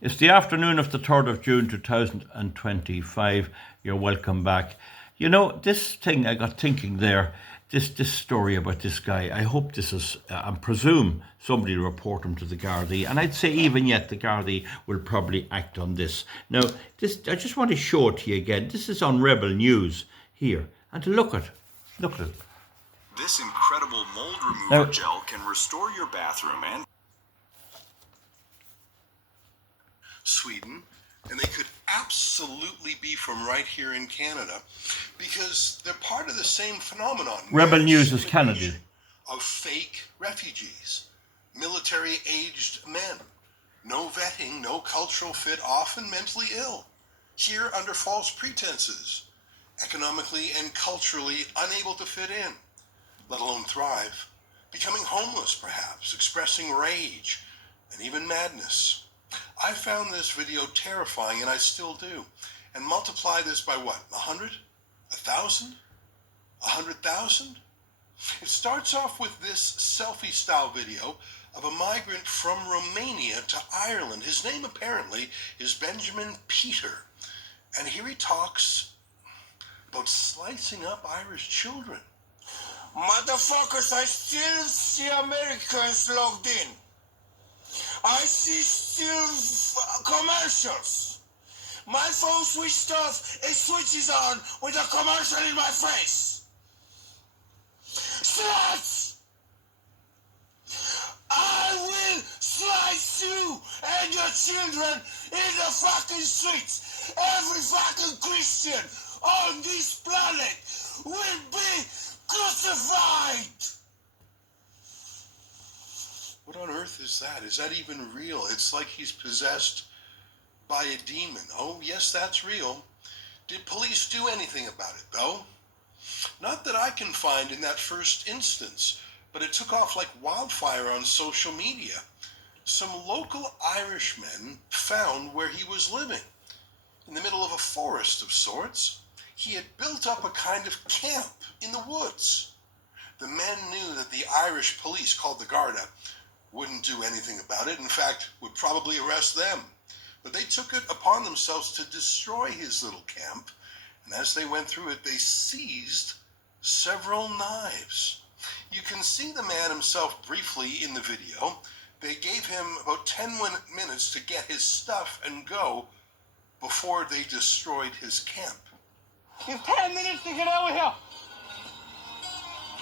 It's the afternoon of the 3rd of June 2025. You're welcome back. You know, this thing I got thinking there, this story about this guy, I hope this is, I presume somebody will report him to the Gardaí, and I'd say even yet the Gardaí will probably act on this. Now, this I just want to show it to you again. This is on Rebel News here, and to look at it. This incredible mold remover gel can restore your bathroom and Sweden, and they could absolutely be from right here in Canada because they're part of the same phenomenon. Rebel News is Canada. Of fake refugees, military-aged men, no vetting, no cultural fit, often mentally ill, here under false pretenses, economically and culturally unable to fit in, let alone thrive, becoming homeless perhaps, expressing rage and even madness. I found this video terrifying, and I still do. And multiply this by what? 100? 1,000? 100,000? It starts off with this selfie-style video of a migrant from Romania to Ireland. His name apparently is Benjamin Peter. And here he talks about slicing up Irish children. Motherfuckers, I still see Americans logged in. I see still commercials. My phone switched off, it switches on with a commercial in my face. Sluts! I will slice you and your children in the fucking streets. Every fucking Christian on this planet will be crucified. What on earth is that? Is that even real? It's like he's possessed by a demon. Oh, yes, that's real. Did police do anything about it, though? Not that I can find in that first instance, but it took off like wildfire on social media. Some local Irishmen found where he was living, in the middle of a forest of sorts. He had built up a kind of camp in the woods. The men knew that the Irish police, called the Garda, wouldn't do anything about it. In fact, would probably arrest them. But they took it upon themselves to destroy his little camp. And as they went through it, they seized several knives. You can see the man himself briefly in the video. They gave him about 10 minutes to get his stuff and go before they destroyed his camp. You have 10 minutes to get out of here.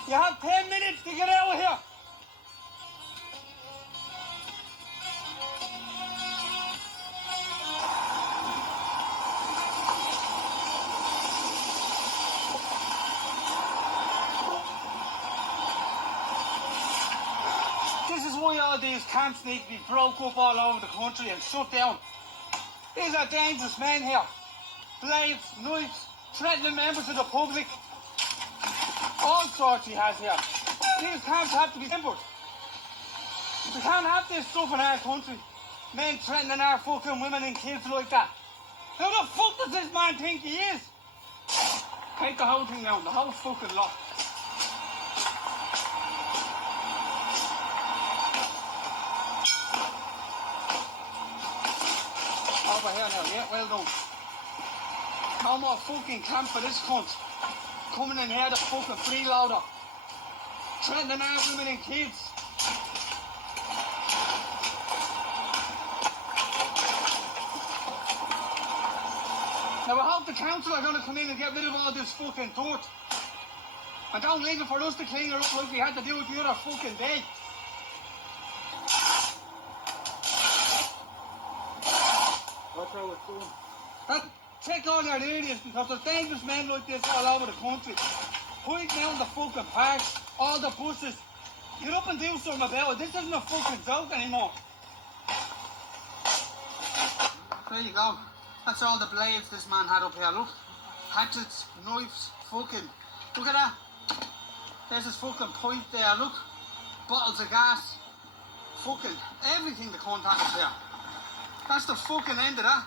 You have 10 minutes to get out of here. Why all these camps need to be broke up all over the country and shut down. These are dangerous men here. Blades, knives, threatening members of the public. All sorts he has here. These camps have to be simpered. We can't have this stuff in our country. Men threatening our fucking women and kids like that. Who the fuck does this man think he is? Take the whole thing down, the whole fucking lot. Over here now, yeah, well done. No more fucking camp for this cunt. Coming in here, the fucking freeloader. Threatening our women and kids. Now I hope the council are going to come in and get rid of all this fucking dirt. And don't leave it for us to clean her up like we had to do it the other fucking day. That's how it's done. Check all your areas because there's dangerous men like this all over the country. Point down the fucking parks, all the buses. Get up and do something about it. This isn't a fucking joke anymore. There you go. That's all the blades this man had up here, look. Hatchets, knives, fucking... Look at that. There's his fucking pipe there, look. Bottles of gas. Fucking everything the cunt has there. That's the fucking end of that.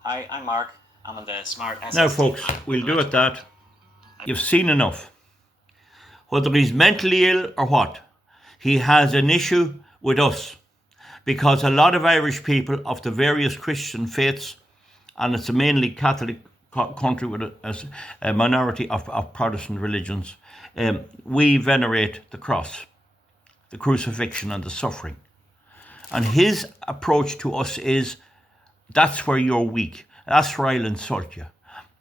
Hi, I'm Mark. I'm on the Smart SSD. Now, folks, we'll do it that. You've seen enough. Whether he's mentally ill or what, he has an issue with us. because a lot of Irish people of the various Christian faiths, and it's a mainly Catholic country with a minority of Protestant religions, we venerate the cross, the crucifixion and the suffering. And his approach to us is, that's where you're weak, that's where I'll insult you,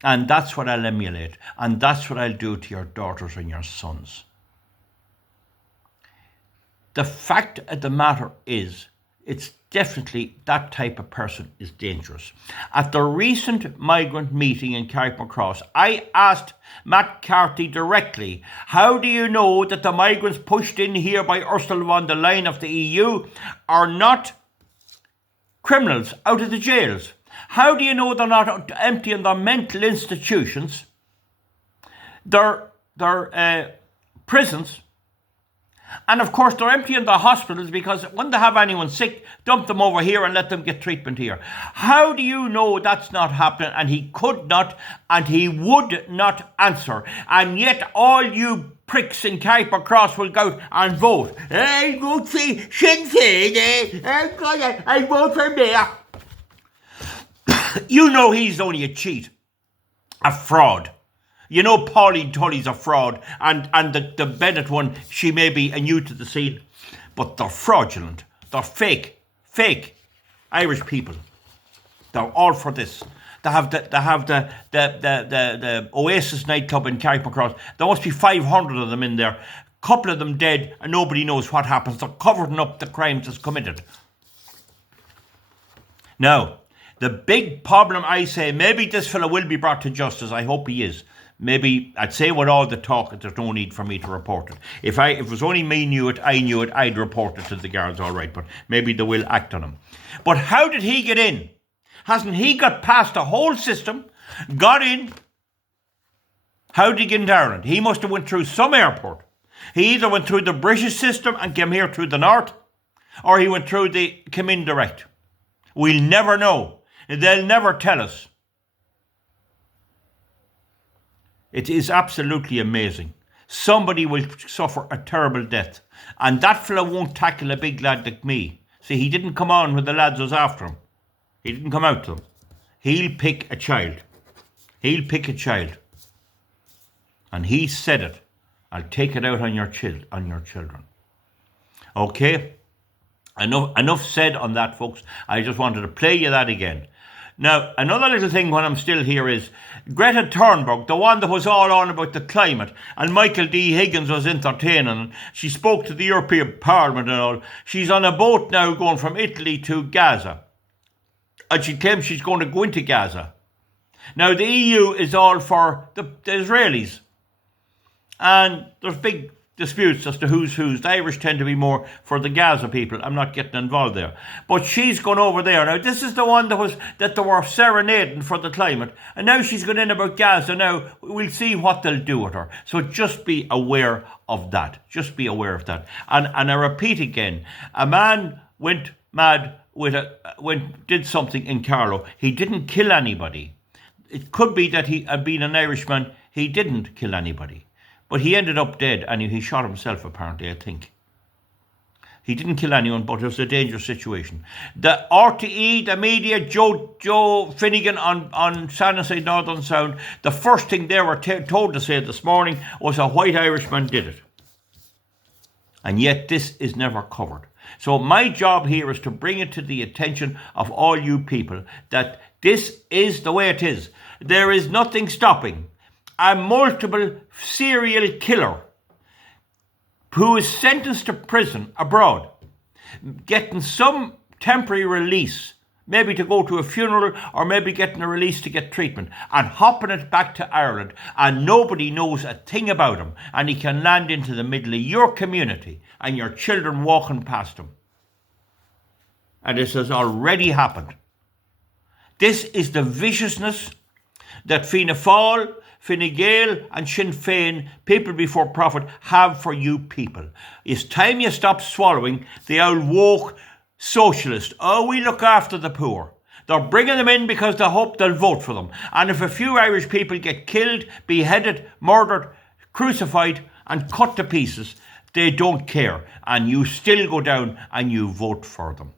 and that's what I'll emulate, and that's what I'll do to your daughters and your sons. The fact of the matter is, it's definitely that type of person is dangerous. At the recent migrant meeting in Carrickmacross, I asked Matt Carthy directly, how do you know that the migrants pushed in here by Ursula von der Leyen of the EU are not criminals out of the jails? How do you know they're not emptying their mental institutions, their prisons? And of course, they're emptying the hospitals, because when they have anyone sick, dump them over here and let them get treatment here. How do you know that's not happening? And he could not, and he would not answer. And yet all you pricks in Carrickmacross will go out and vote. I vote for Sinn Féin. I vote for Mayor. You know he's only a cheat, a fraud. You know Pauline Tully's a fraud, and the Bennett one, she may be new to the scene, but they're fraudulent. They're fake Irish people. They're all for this. They have the Oasis nightclub in Carrickmacross. There must be 500 of them in there. A couple of them dead, and nobody knows what happens. They're covering up the crimes that's committed. Now, the big problem, I say, maybe this fellow will be brought to justice. I hope he is. Maybe, I'd say with all the talk, there's no need for me to report it. If it was only me knew it, I'd report it to the guards, all right, but maybe they will act on him. But how did he get in? Hasn't he got past the whole system, got in? How did he get into Ireland? He must have went through some airport. He either went through the British system and came here through the north, or he went through came in direct. We'll never know. They'll never tell us. It is absolutely amazing. Somebody will suffer a terrible death. And that fella won't tackle a big lad like me. See, he didn't come on when the lads was after him. He didn't come out to them. He'll pick a child. He'll pick a child. And he said it. I'll take it out on your children. Okay? Enough said on that, folks. I just wanted to play you that again. Now, another little thing when I'm still here is Greta Thunberg, the one that was all on about the climate, and Michael D. Higgins was entertaining, and she spoke to the European Parliament and all. She's on a boat now going from Italy to Gaza. And she claims she's going to go into Gaza. Now, the EU is all for the Israelis. And there's big disputes as to who's. The Irish tend to be more for the Gaza people. I'm not getting involved there. But she's gone over there. Now, this is the one that they were serenading for the climate. And now she's gone in about Gaza. Now, we'll see what they'll do with her. So just be aware of that. Just be aware of that. And I repeat again, a man went mad did something in Carlow. He didn't kill anybody. It could be that being an Irishman, he didn't kill anybody. But he ended up dead, and he shot himself, apparently, I think. He didn't kill anyone, but it was a dangerous situation. The RTE, the media, Joe Finnegan on Sanasay Northern Sound, the first thing they were told to say this morning was a white Irishman did it. And yet this is never covered. So my job here is to bring it to the attention of all you people that this is the way it is. There is nothing stopping a multiple serial killer who is sentenced to prison abroad, getting some temporary release, maybe to go to a funeral or maybe getting a release to get treatment, and hopping it back to Ireland, and nobody knows a thing about him, and he can land into the middle of your community and your children walking past him. And this has already happened. This is the viciousness that Fianna Fáil, Fine Gael and Sinn Féin, people before profit, have for you people. It's time you stop swallowing the old woke socialist. Oh, we look after the poor. They're bringing them in because they hope they'll vote for them. And if a few Irish people get killed, beheaded, murdered, crucified and cut to pieces, they don't care. And you still go down and you vote for them.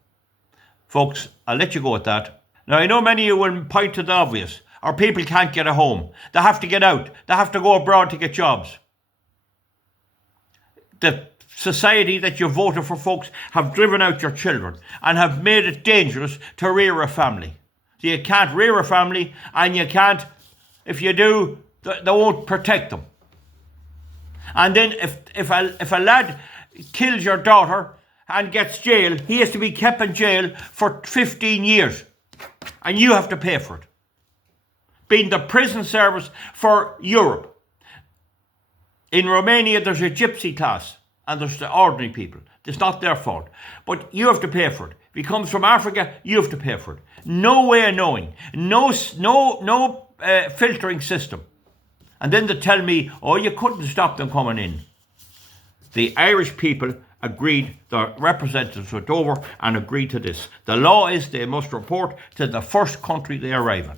Folks, I'll let you go at that. Now, I know many of you will point to the obvious. Our people can't get a home. They have to get out. They have to go abroad to get jobs. The society that you voted for, folks, have driven out your children and have made it dangerous to rear a family. So you can't rear a family, and you can't, if you do, they won't protect them. And then if a lad kills your daughter and gets jail, he has to be kept in jail for 15 years. And you have to pay for it. Being the prison service for Europe. In Romania, there's a gypsy class and there's the ordinary people. It's not their fault. But you have to pay for it. If he comes from Africa, you have to pay for it. No way of knowing. No filtering system. And then they tell me, oh, you couldn't stop them coming in. The Irish people agreed, the representatives went over and agreed to this. The law is they must report to the first country they arrive in.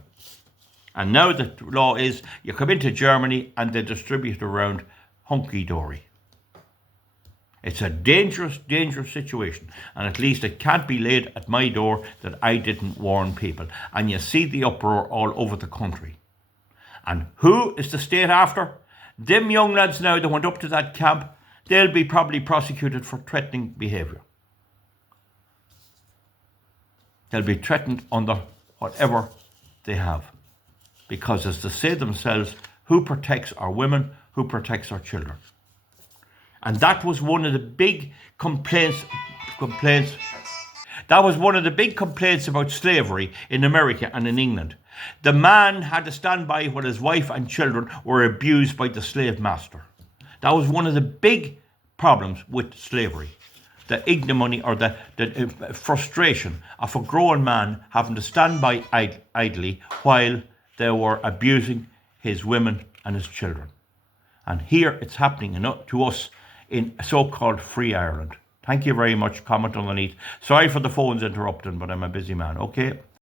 And now the law is you come into Germany and they distribute it around hunky-dory. It's a dangerous, dangerous situation. And at least it can't be laid at my door that I didn't warn people. And you see the uproar all over the country. And who is the state after? Them young lads now that went up to that camp, they'll be probably prosecuted for threatening behaviour. They'll be threatened under whatever they have. Because as they say themselves, who protects our women, who protects our children? And that was one of the big complaints. That was one of the big complaints about slavery in America and in England. The man had to stand by while his wife and children were abused by the slave master. That was one of the big problems with slavery. The ignominy or the frustration of a grown man having to stand by idly while they were abusing his women and his children. And here it's happening to us in so-called Free Ireland. Thank you very much. Comment underneath. Sorry for the phones interrupting, but I'm a busy man. Okay.